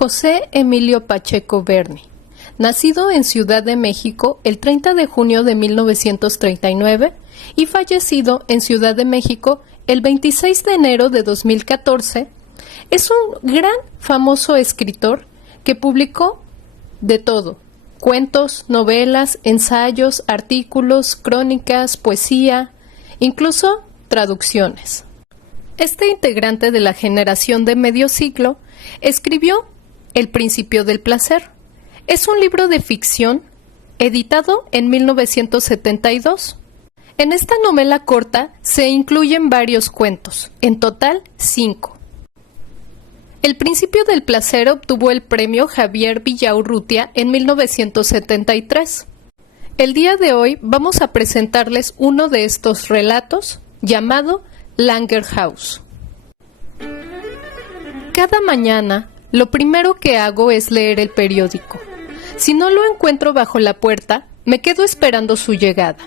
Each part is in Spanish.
José Emilio Pacheco Berni, nacido en Ciudad de México el 30 de junio de 1939 y fallecido en Ciudad de México el 26 de enero de 2014, es un gran famoso escritor que publicó de todo: cuentos, novelas, ensayos, artículos, crónicas, poesía, incluso traducciones. Este integrante de la generación de medio siglo escribió El principio del placer. Es un libro de ficción editado en 1972. En esta novela corta se incluyen varios cuentos, en total 5. El principio del placer obtuvo el premio Javier Villaurrutia en 1973. El día de hoy vamos a presentarles uno de estos relatos llamado Langerhaus. Cada mañana, lo primero que hago es leer el periódico. Si no lo encuentro bajo la puerta, me quedo esperando su llegada.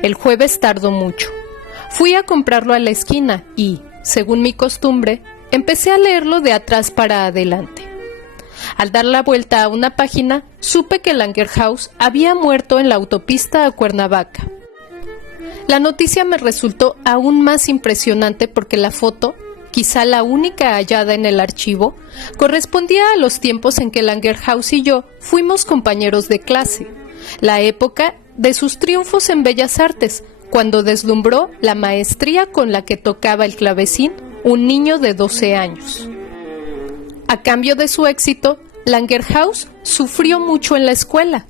El jueves tardó mucho. Fui a comprarlo a la esquina y, según mi costumbre, empecé a leerlo de atrás para adelante. Al dar la vuelta a una página, supe que Langerhaus había muerto en la autopista a Cuernavaca. La noticia me resultó aún más impresionante porque la foto, quizá la única hallada en el archivo, correspondía a los tiempos en que Langerhaus y yo fuimos compañeros de clase, la época de sus triunfos en Bellas Artes, cuando deslumbró la maestría con la que tocaba el clavecín un niño de 12 años. A cambio de su éxito, Langerhaus sufrió mucho en la escuela.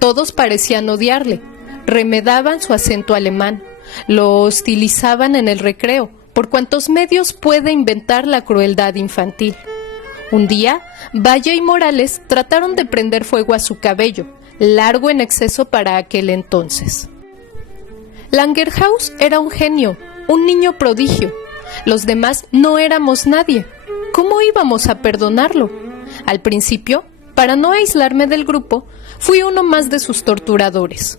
Todos parecían odiarle, remedaban su acento alemán, lo hostilizaban en el recreo, por cuantos medios puede inventar la crueldad infantil. Un día, Valle y Morales trataron de prender fuego a su cabello, largo en exceso para aquel entonces. Langerhaus era un genio, un niño prodigio. Los demás no éramos nadie. ¿Cómo íbamos a perdonarlo? Al principio, para no aislarme del grupo, fui uno más de sus torturadores.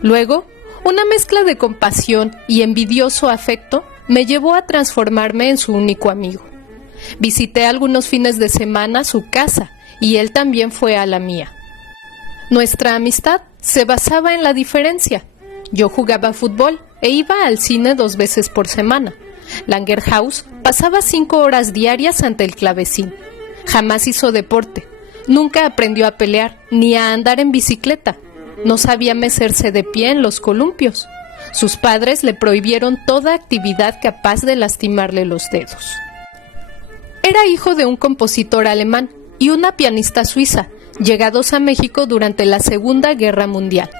Luego, una mezcla de compasión y envidioso afecto me llevó a transformarme en su único amigo. Visité algunos fines de semana su casa y él también fue a la mía. Nuestra amistad se basaba en la diferencia. Yo jugaba fútbol e iba al cine 2 veces por semana. Langerhaus pasaba 5 horas diarias ante el clavecín. Jamás hizo deporte. Nunca aprendió a pelear ni a andar en bicicleta. No sabía mecerse de pie en los columpios. Sus padres le prohibieron toda actividad capaz de lastimarle los dedos. Era hijo de un compositor alemán y una pianista suiza, llegados a México durante la Segunda Guerra Mundial.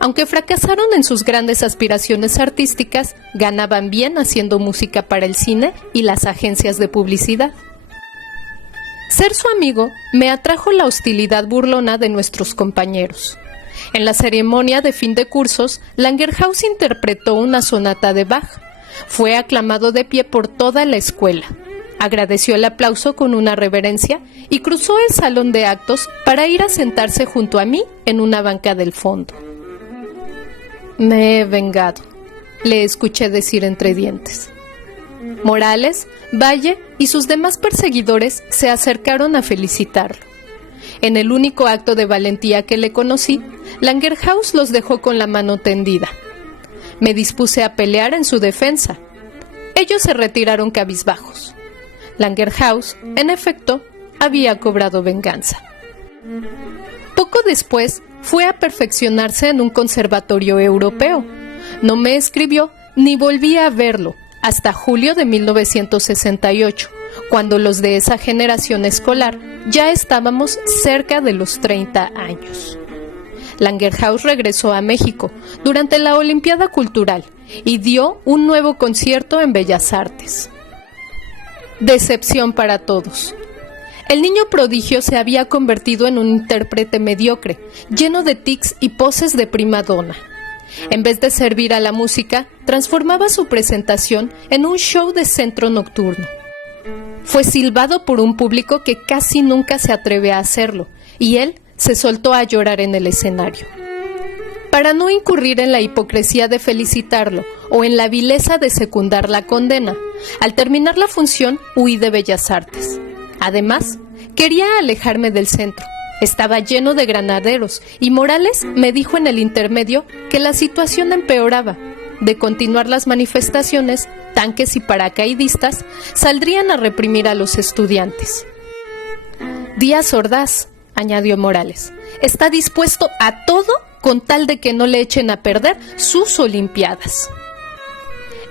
Aunque fracasaron en sus grandes aspiraciones artísticas, ganaban bien haciendo música para el cine y las agencias de publicidad. Ser su amigo me atrajo la hostilidad burlona de nuestros compañeros. En la ceremonia de fin de cursos, Langerhaus interpretó una sonata de Bach. Fue aclamado de pie por toda la escuela. Agradeció el aplauso con una reverencia y cruzó el salón de actos para ir a sentarse junto a mí en una banca del fondo. Me he vengado, le escuché decir entre dientes. Morales, Valle y sus demás perseguidores se acercaron a felicitarlo. En el único acto de valentía que le conocí, Langerhaus los dejó con la mano tendida. Me dispuse a pelear en su defensa. Ellos se retiraron cabizbajos. Langerhaus, en efecto, había cobrado venganza. Poco después, fue a perfeccionarse en un conservatorio europeo. No me escribió ni volví a verlo hasta julio de 1968, cuando los de esa generación escolar ya estábamos cerca de los 30 años. Langerhaus regresó a México durante la Olimpiada Cultural y dio un nuevo concierto en Bellas Artes. Decepción para todos. El niño prodigio se había convertido en un intérprete mediocre, lleno de tics y poses de prima donna. En vez de servir a la música, transformaba su presentación en un show de centro nocturno. Fue silbado por un público que casi nunca se atreve a hacerlo, y él se soltó a llorar en el escenario. Para no incurrir en la hipocresía de felicitarlo o en la vileza de secundar la condena, al terminar la función huí de Bellas Artes. Además, quería alejarme del centro. Estaba lleno de granaderos y Morales me dijo en el intermedio que la situación empeoraba. De continuar las manifestaciones, tanques y paracaidistas saldrían a reprimir a los estudiantes. Díaz Ordaz, añadió Morales, está dispuesto a todo con tal de que no le echen a perder sus Olimpiadas.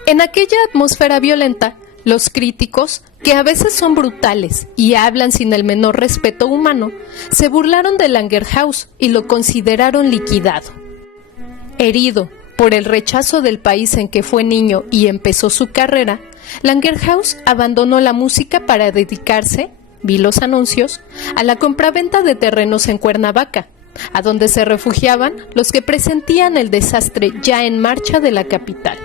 En aquella atmósfera violenta, los críticos, que a veces son brutales y hablan sin el menor respeto humano, se burlaron de Langerhaus y lo consideraron liquidado. Herido por el rechazo del país en que fue niño y empezó su carrera, Langerhaus abandonó la música para dedicarse, vi los anuncios, a la compraventa de terrenos en Cuernavaca, a donde se refugiaban los que presentían el desastre ya en marcha de la capital.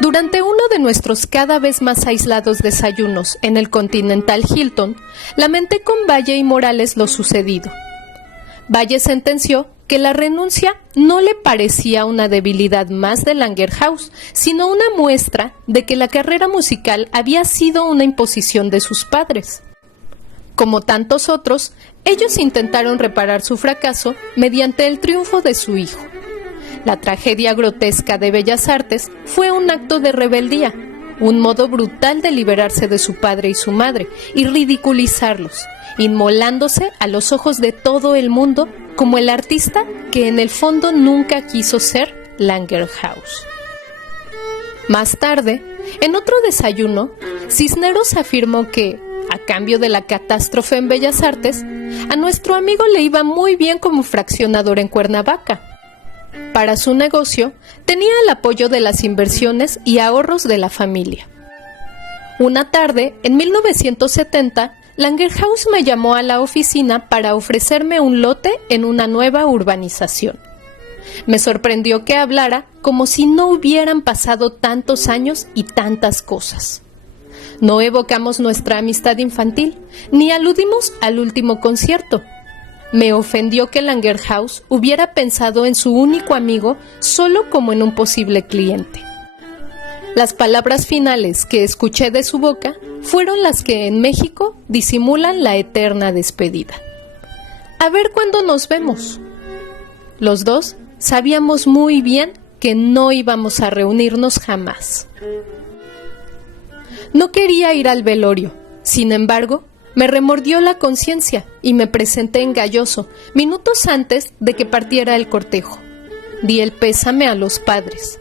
Durante uno de nuestros cada vez más aislados desayunos en el Continental Hilton, lamenté con Valle y Morales lo sucedido. Valle sentenció que la renuncia no le parecía una debilidad más de Langerhaus, sino una muestra de que la carrera musical había sido una imposición de sus padres. Como tantos otros, ellos intentaron reparar su fracaso mediante el triunfo de su hijo. La tragedia grotesca de Bellas Artes fue un acto de rebeldía, un modo brutal de liberarse de su padre y su madre y ridiculizarlos, inmolándose a los ojos de todo el mundo como el artista que en el fondo nunca quiso ser Langerhaus. Más tarde, en otro desayuno, Cisneros afirmó que, a cambio de la catástrofe en Bellas Artes, a nuestro amigo le iba muy bien como fraccionador en Cuernavaca. Para su negocio, tenía el apoyo de las inversiones y ahorros de la familia. Una tarde, en 1970, Langerhaus me llamó a la oficina para ofrecerme un lote en una nueva urbanización. Me sorprendió que hablara como si no hubieran pasado tantos años y tantas cosas. No evocamos nuestra amistad infantil, ni aludimos al último concierto. Me ofendió que Langerhaus hubiera pensado en su único amigo solo como en un posible cliente. Las palabras finales que escuché de su boca fueron las que en México disimulan la eterna despedida. A ver cuándo nos vemos. Los dos sabíamos muy bien que no íbamos a reunirnos jamás. No quería ir al velorio, sin embargo, me remordió la conciencia y me presenté en Galloso, minutos antes de que partiera el cortejo. Di el pésame a los padres.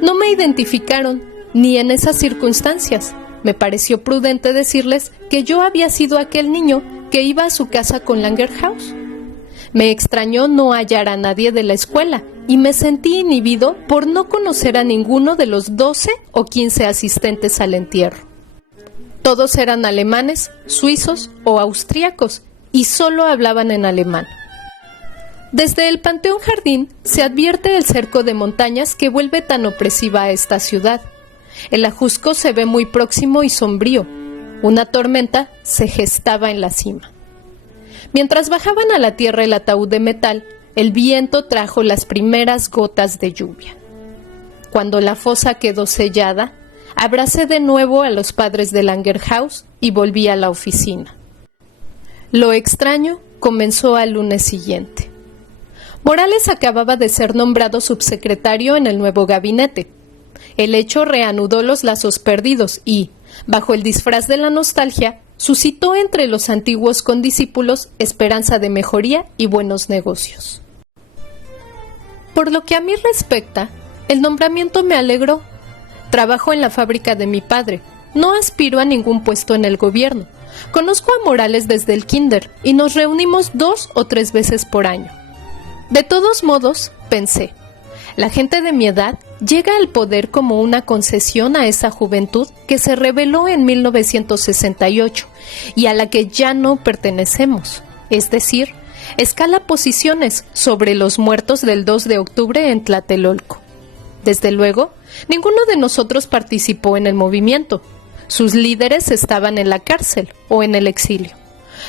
No me identificaron, ni en esas circunstancias. Me pareció prudente decirles que yo había sido aquel niño que iba a su casa con Langerhaus. Me extrañó no hallar a nadie de la escuela y me sentí inhibido por no conocer a ninguno de los 12 o 15 asistentes al entierro. Todos eran alemanes, suizos o austríacos y solo hablaban en alemán. Desde el Panteón Jardín se advierte el cerco de montañas que vuelve tan opresiva a esta ciudad. El Ajusco se ve muy próximo y sombrío. Una tormenta se gestaba en la cima. Mientras bajaban a la tierra el ataúd de metal, el viento trajo las primeras gotas de lluvia. Cuando la fosa quedó sellada, abracé de nuevo a los padres de Langerhaus y volví a la oficina. Lo extraño comenzó al lunes siguiente. Morales acababa de ser nombrado subsecretario en el nuevo gabinete. El hecho reanudó los lazos perdidos y, bajo el disfraz de la nostalgia, suscitó entre los antiguos condiscípulos esperanza de mejoría y buenos negocios. Por lo que a mí respecta, el nombramiento me alegró. Trabajo en la fábrica de mi padre. No aspiro a ningún puesto en el gobierno. Conozco a Morales desde el kinder y nos reunimos 2 o 3 veces por año. De todos modos, pensé, la gente de mi edad llega al poder como una concesión a esa juventud que se rebeló en 1968 y a la que ya no pertenecemos. Es decir, escala posiciones sobre los muertos del 2 de octubre en Tlatelolco. Desde luego, ninguno de nosotros participó en el movimiento. Sus líderes estaban en la cárcel o en el exilio.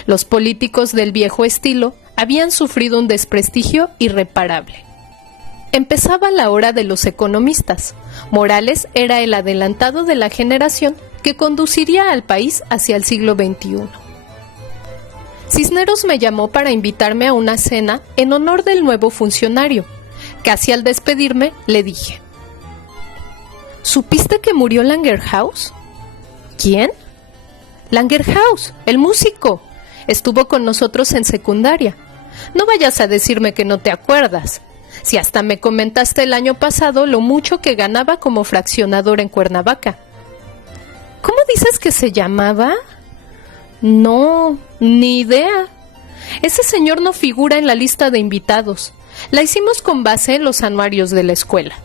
Los políticos del viejo estilo habían sufrido un desprestigio irreparable. Empezaba la hora de los economistas. Morales era el adelantado de la generación que conduciría al país hacia el siglo XXI. Cisneros me llamó para invitarme a una cena en honor del nuevo funcionario. Casi al despedirme, le dije: ¿supiste que murió Langerhaus? ¿Quién? Langerhaus, el músico. Estuvo con nosotros en secundaria. No vayas a decirme que no te acuerdas. Si hasta me comentaste el año pasado lo mucho que ganaba como fraccionador en Cuernavaca. ¿Cómo dices que se llamaba? No, ni idea. Ese señor no figura en la lista de invitados. La hicimos con base en los anuarios de la escuela.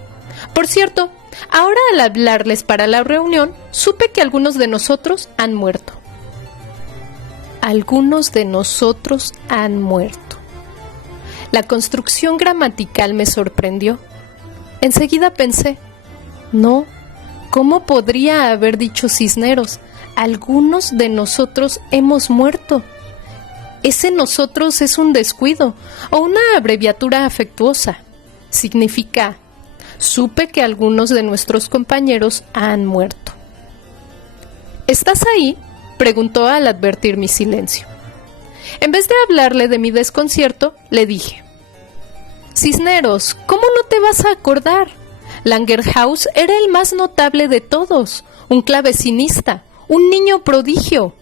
Por cierto, ahora al hablarles para la reunión, supe que algunos de nosotros han muerto. Algunos de nosotros han muerto. La construcción gramatical me sorprendió. Enseguida pensé: no, ¿cómo podría haber dicho Cisneros? Algunos de nosotros hemos muerto. Ese nosotros es un descuido o una abreviatura afectuosa. Significa: supe que algunos de nuestros compañeros han muerto. ¿Estás ahí?, preguntó al advertir mi silencio. En vez de hablarle de mi desconcierto, le dije: Cisneros, ¿cómo no te vas a acordar? Langerhaus era el más notable de todos, un clavecinista, un niño prodigio.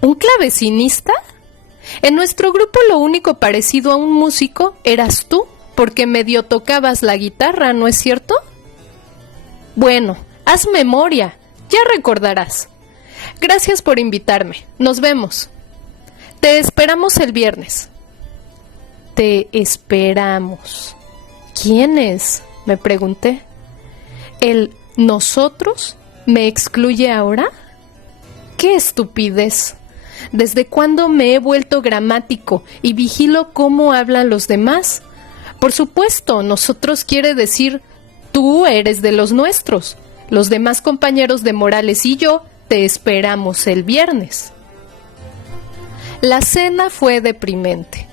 ¿Un clavecinista? En nuestro grupo lo único parecido a un músico eras tú, porque medio tocabas la guitarra, ¿no es cierto? Bueno, haz memoria, ya recordarás. Gracias por invitarme, nos vemos. Te esperamos el viernes. Te esperamos. ¿Quiénes?, me pregunté. ¿El nosotros me excluye ahora? ¡Qué estupidez! ¿Desde cuándo me he vuelto gramático y vigilo cómo hablan los demás? Por supuesto, nosotros quiere decir tú eres de los nuestros. Los demás compañeros de Morales y yo te esperamos el viernes. La cena fue deprimente.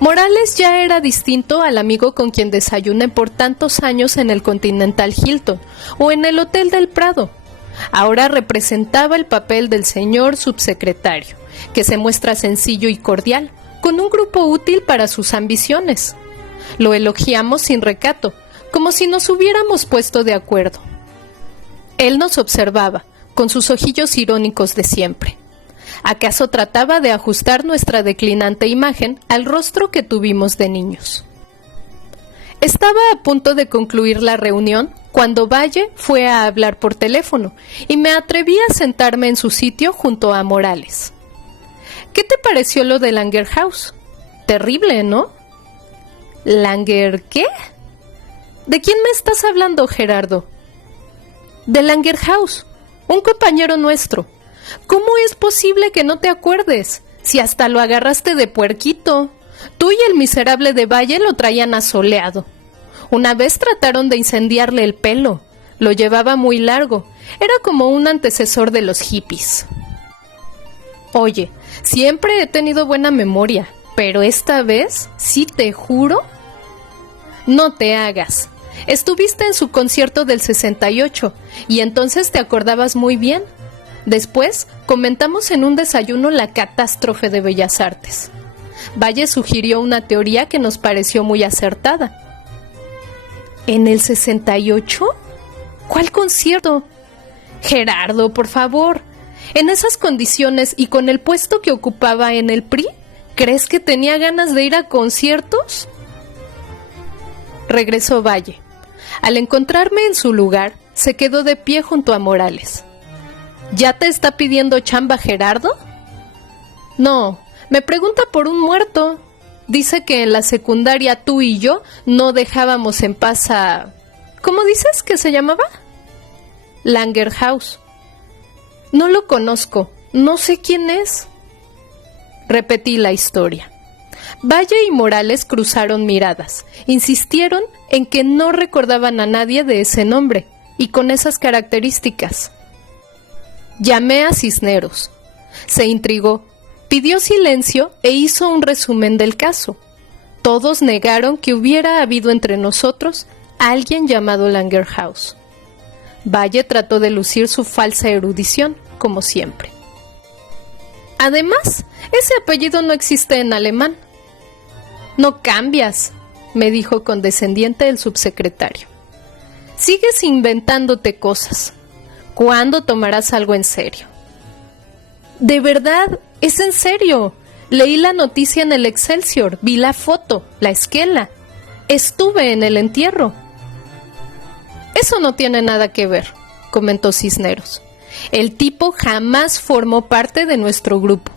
Morales ya era distinto al amigo con quien desayuné por tantos años en el Continental Hilton o en el Hotel del Prado. Ahora representaba el papel del señor subsecretario, que se muestra sencillo y cordial, con un grupo útil para sus ambiciones. Lo elogiamos sin recato, como si nos hubiéramos puesto de acuerdo. Él nos observaba, con sus ojillos irónicos de siempre. ¿Acaso trataba de ajustar nuestra declinante imagen al rostro que tuvimos de niños? Estaba a punto de concluir la reunión cuando Valle fue a hablar por teléfono y me atreví a sentarme en su sitio junto a Morales. ¿Qué te pareció lo de Langerhaus? Terrible, ¿no? ¿Langer qué? ¿De quién me estás hablando, Gerardo? De Langerhaus, un compañero nuestro. ¿Cómo es posible que no te acuerdes? Si hasta lo agarraste de puerquito. Tú y el miserable de Valle lo traían asoleado. Una vez trataron de incendiarle el pelo. Lo llevaba muy largo. Era como un antecesor de los hippies. Oye, siempre he tenido buena memoria, pero esta vez, sí te juro. No te hagas. Estuviste en su concierto del 68 y entonces te acordabas muy bien. Después, comentamos en un desayuno la catástrofe de Bellas Artes. Valle sugirió una teoría que nos pareció muy acertada. ¿En el 68? ¿Cuál concierto? Gerardo, por favor. En esas condiciones y con el puesto que ocupaba en el PRI, ¿crees que tenía ganas de ir a conciertos? Regresó Valle. Al encontrarme en su lugar, se quedó de pie junto a Morales. ¿Ya te está pidiendo chamba, Gerardo? No, me pregunta por un muerto. Dice que en la secundaria tú y yo no dejábamos en paz a... ¿Cómo dices que se llamaba? Langerhaus. No lo conozco, no sé quién es. Repetí la historia. Valle y Morales cruzaron miradas. Insistieron en que no recordaban a nadie de ese nombre y con esas características. Llamé a Cisneros. Se intrigó, pidió silencio e hizo un resumen del caso. Todos negaron que hubiera habido entre nosotros alguien llamado Langerhaus. Valle trató de lucir su falsa erudición, como siempre. Además, ese apellido no existe en alemán. No cambias, me dijo condescendiente el subsecretario. Sigues inventándote cosas. ¿Cuándo tomarás algo en serio? De verdad, es en serio. Leí la noticia en el Excelsior, vi la foto, la esquela. Estuve en el entierro. Eso no tiene nada que ver, comentó Cisneros. El tipo jamás formó parte de nuestro grupo.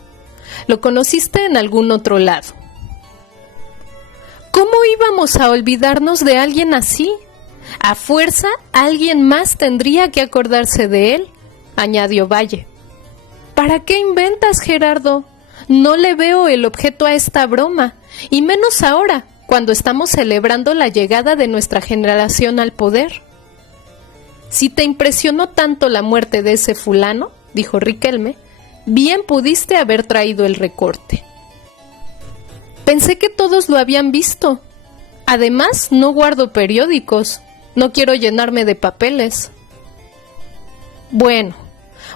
Lo conociste en algún otro lado. ¿Cómo íbamos a olvidarnos de alguien así? A fuerza, alguien más tendría que acordarse de él, añadió Valle. ¿Para qué inventas, Gerardo? No le veo el objeto a esta broma, y menos ahora, cuando estamos celebrando la llegada de nuestra generación al poder. Si te impresionó tanto la muerte de ese fulano, dijo Riquelme, bien pudiste haber traído el recorte. Pensé que todos lo habían visto. Además, no guardo periódicos. No quiero llenarme de papeles. Bueno,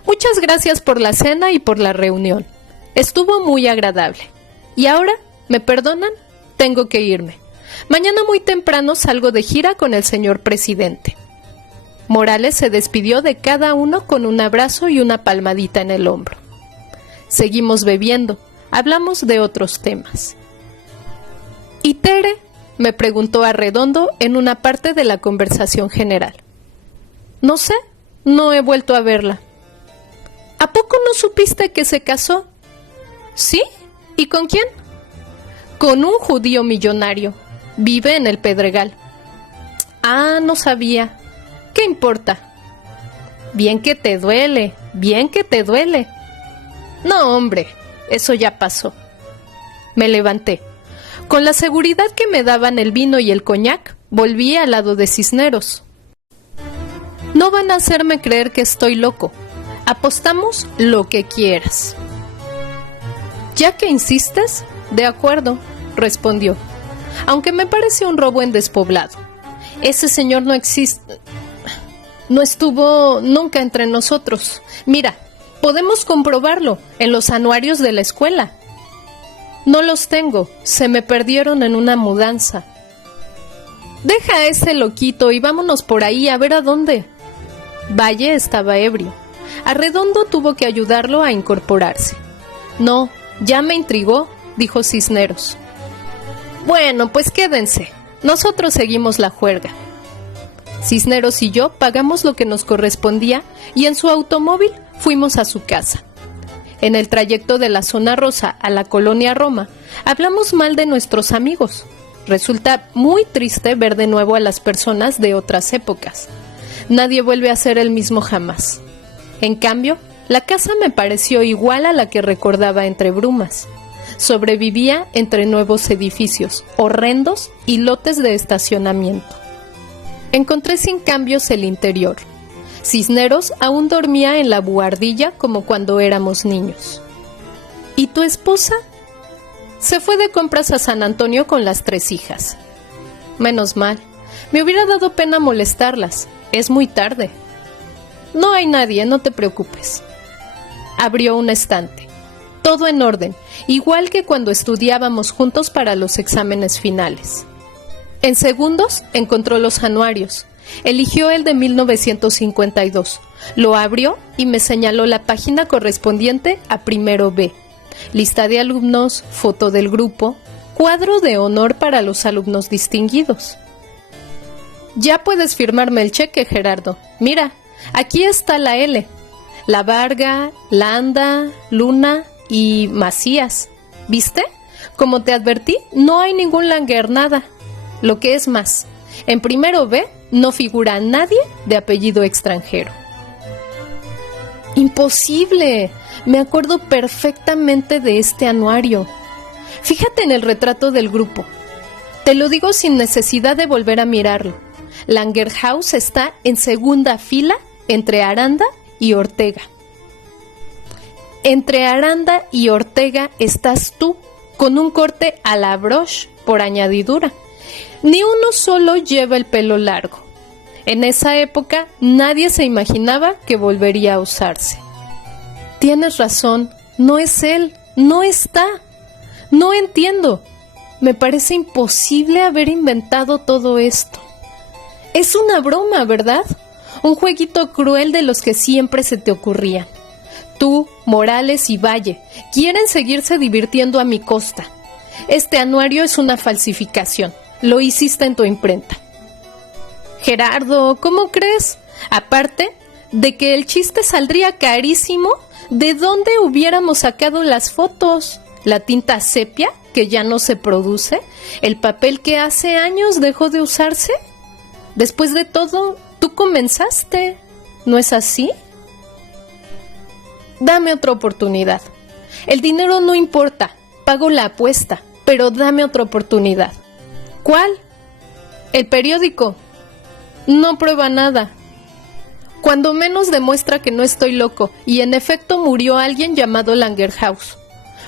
muchas gracias por la cena y por la reunión. Estuvo muy agradable. ¿Y ahora? ¿Me perdonan? Tengo que irme. Mañana muy temprano salgo de gira con el señor presidente. Morales se despidió de cada uno con un abrazo y una palmadita en el hombro. Seguimos bebiendo. Hablamos de otros temas. ¿Y Tere?, me preguntó Arredondo en una parte de la conversación general. No sé, no he vuelto a verla. ¿A poco no supiste que se casó? ¿Sí? ¿Y con quién? Con un judío millonario. Vive en el Pedregal. Ah, no sabía. ¿Qué importa? Bien que te duele, bien que te duele. No, hombre, eso ya pasó. Me levanté. Con la seguridad que me daban el vino y el coñac, volví al lado de Cisneros. No van a hacerme creer que estoy loco. Apostamos lo que quieras. ¿Ya que insistes? De acuerdo, respondió. Aunque me parece un robo en despoblado. Ese señor no existe. No estuvo nunca entre nosotros. Mira, podemos comprobarlo en los anuarios de la escuela. No los tengo, se me perdieron en una mudanza. Deja a ese loquito y vámonos por ahí a ver a dónde. Valle estaba ebrio. Arredondo tuvo que ayudarlo a incorporarse. No, ya me intrigó, dijo Cisneros. Bueno, pues quédense. Nosotros seguimos la juerga. Cisneros y yo pagamos lo que nos correspondía y en su automóvil fuimos a su casa. En el trayecto de la zona rosa a la colonia Roma, hablamos mal de nuestros amigos. Resulta muy triste ver de nuevo a las personas de otras épocas. Nadie vuelve a ser el mismo jamás. En cambio, la casa me pareció igual a la que recordaba entre brumas. Sobrevivía entre nuevos edificios, horrendos y lotes de estacionamiento. Encontré sin cambios el interior. Cisneros aún dormía en la buhardilla como cuando éramos niños. ¿Y tu esposa? Se fue de compras a San Antonio con las 3 hijas. Menos mal. Me hubiera dado pena molestarlas. Es muy tarde. No hay nadie, no te preocupes. Abrió un estante. Todo en orden, igual que cuando estudiábamos juntos para los exámenes finales. En segundos encontró los anuarios. Eligió el de 1952. Lo abrió y me señaló la página correspondiente a primero B. Lista de alumnos, foto del grupo, cuadro de honor para los alumnos distinguidos. Ya puedes firmarme el cheque, Gerardo. Mira, aquí está la L. La Varga, Landa, Luna y Macías. ¿Viste? Como te advertí, no hay ningún Languernada. Lo que es más, en primero B no figura nadie de apellido extranjero. ¡Imposible! Me acuerdo perfectamente de este anuario. Fíjate en el retrato del grupo. Te lo digo sin necesidad de volver a mirarlo. Langerhaus está en segunda fila entre Aranda y Ortega. Entre Aranda y Ortega estás tú, con un corte a la broche por añadidura. Ni uno solo lleva el pelo largo. En esa época nadie se imaginaba que volvería a usarse. Tienes razón, no es él, no está. No entiendo. Me parece imposible haber inventado todo esto. Es una broma, ¿verdad? Un jueguito cruel de los que siempre se te ocurrían. Tú, Morales y Valle quieren seguirse divirtiendo a mi costa. Este anuario es una falsificación. Lo hiciste en tu imprenta. Gerardo, ¿cómo crees? Aparte de que el chiste saldría carísimo, ¿de dónde hubiéramos sacado las fotos? ¿La tinta sepia, que ya no se produce? ¿El papel que hace años dejó de usarse? Después de todo, tú comenzaste, ¿no es así? Dame otra oportunidad. El dinero no importa, pago la apuesta, pero dame otra oportunidad. ¿Cuál? El periódico. No prueba nada. Cuando menos demuestra que no estoy loco, y en efecto murió alguien llamado Langerhaus.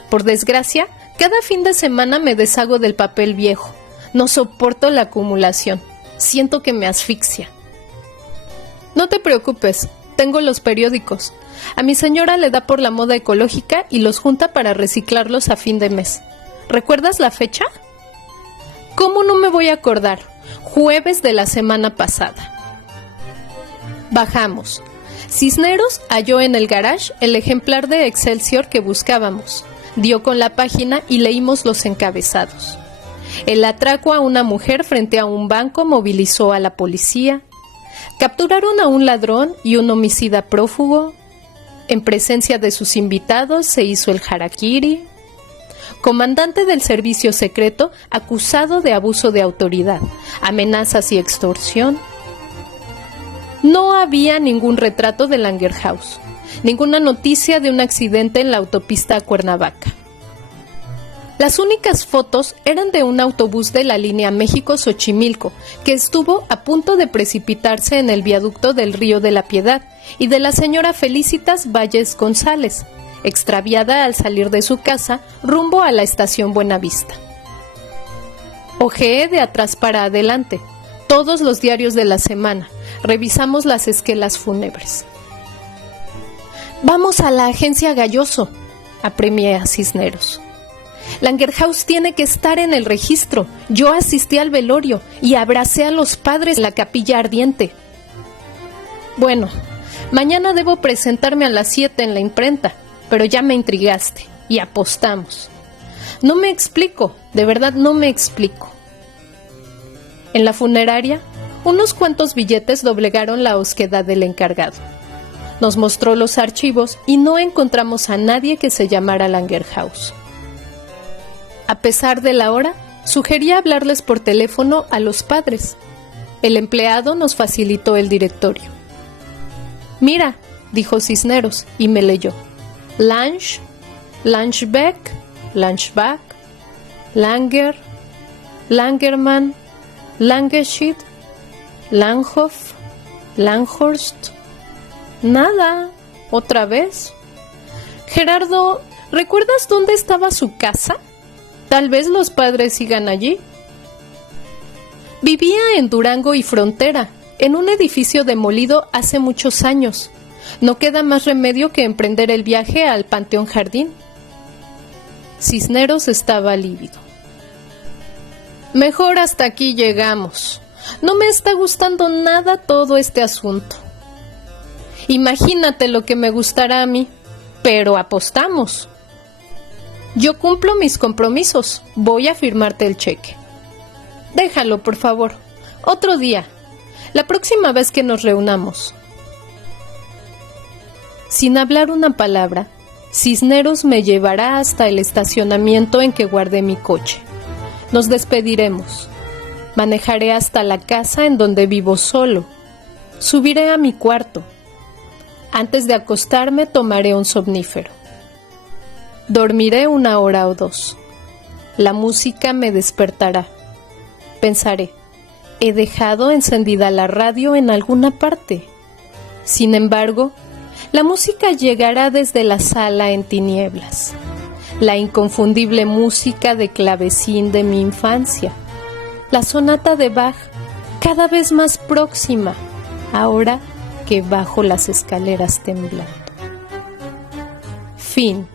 Por desgracia, cada fin de semana me deshago del papel viejo. No soporto la acumulación. Siento que me asfixia. No te preocupes, tengo los periódicos. A mi señora le da por la moda ecológica y los junta para reciclarlos a fin de mes. ¿Recuerdas la fecha? ¿Cómo no me voy a acordar? Jueves de la semana pasada. Bajamos. Cisneros halló en el garage el ejemplar de Excelsior que buscábamos. Dio con la página y leímos los encabezados. El atraco a una mujer frente a un banco movilizó a la policía. Capturaron a un ladrón y un homicida prófugo. En presencia de sus invitados se hizo el harakiri. Comandante del servicio secreto acusado de abuso de autoridad, amenazas y extorsión. No había ningún retrato de Langerhaus, ninguna noticia de un accidente en la autopista a Cuernavaca. Las únicas fotos eran de un autobús de la línea México-Xochimilco, que estuvo a punto de precipitarse en el viaducto del Río de la Piedad, y de la señora Felicitas Valles González, extraviada al salir de su casa rumbo a la estación Buenavista. Ojeé de atrás para adelante, todos los diarios de la semana, revisamos las esquelas fúnebres. «Vamos a la agencia Galloso», apremié a Cisneros. «Langerhaus tiene que estar en el registro. Yo asistí al velorio y abracé a los padres en la capilla ardiente». «Bueno, mañana debo presentarme a las 7 en la imprenta, pero ya me intrigaste y apostamos». «No me explico, de verdad no me explico». En la funeraria, unos cuantos billetes doblegaron la osquedad del encargado. Nos mostró los archivos y no encontramos a nadie que se llamara Langerhaus. A pesar de la hora, sugerí hablarles por teléfono a los padres. El empleado nos facilitó el directorio. «Mira», dijo Cisneros y me leyó. «Lange, Langebeck, Langebach, Langer, Langermann, Langeschied, Langhoff, Langhorst». Nada, otra vez. «Gerardo, ¿recuerdas dónde estaba su casa? Tal vez los padres sigan allí». Vivía en Durango y Frontera, en un edificio demolido hace muchos años. No queda más remedio que emprender el viaje al Panteón Jardín. Cisneros estaba lívido. «Mejor hasta aquí llegamos. No me está gustando nada todo este asunto. Imagínate lo que me gustará a mí, pero apostamos. Yo cumplo mis compromisos, voy a firmarte el cheque». «Déjalo, por favor. Otro día. La próxima vez que nos reunamos». Sin hablar una palabra, Cisneros me llevará hasta el estacionamiento en que guardé mi coche. Nos despediremos. Manejaré hasta la casa en donde vivo solo. Subiré a mi cuarto. Antes de acostarme tomaré un somnífero. Dormiré 1 hora o 2. La música me despertará. Pensaré, he dejado encendida la radio en alguna parte. Sin embargo, la música llegará desde la sala en tinieblas. La inconfundible música de clavecín de mi infancia. La sonata de Bach, cada vez más próxima. ahora que bajo las escaleras temblando. Fin.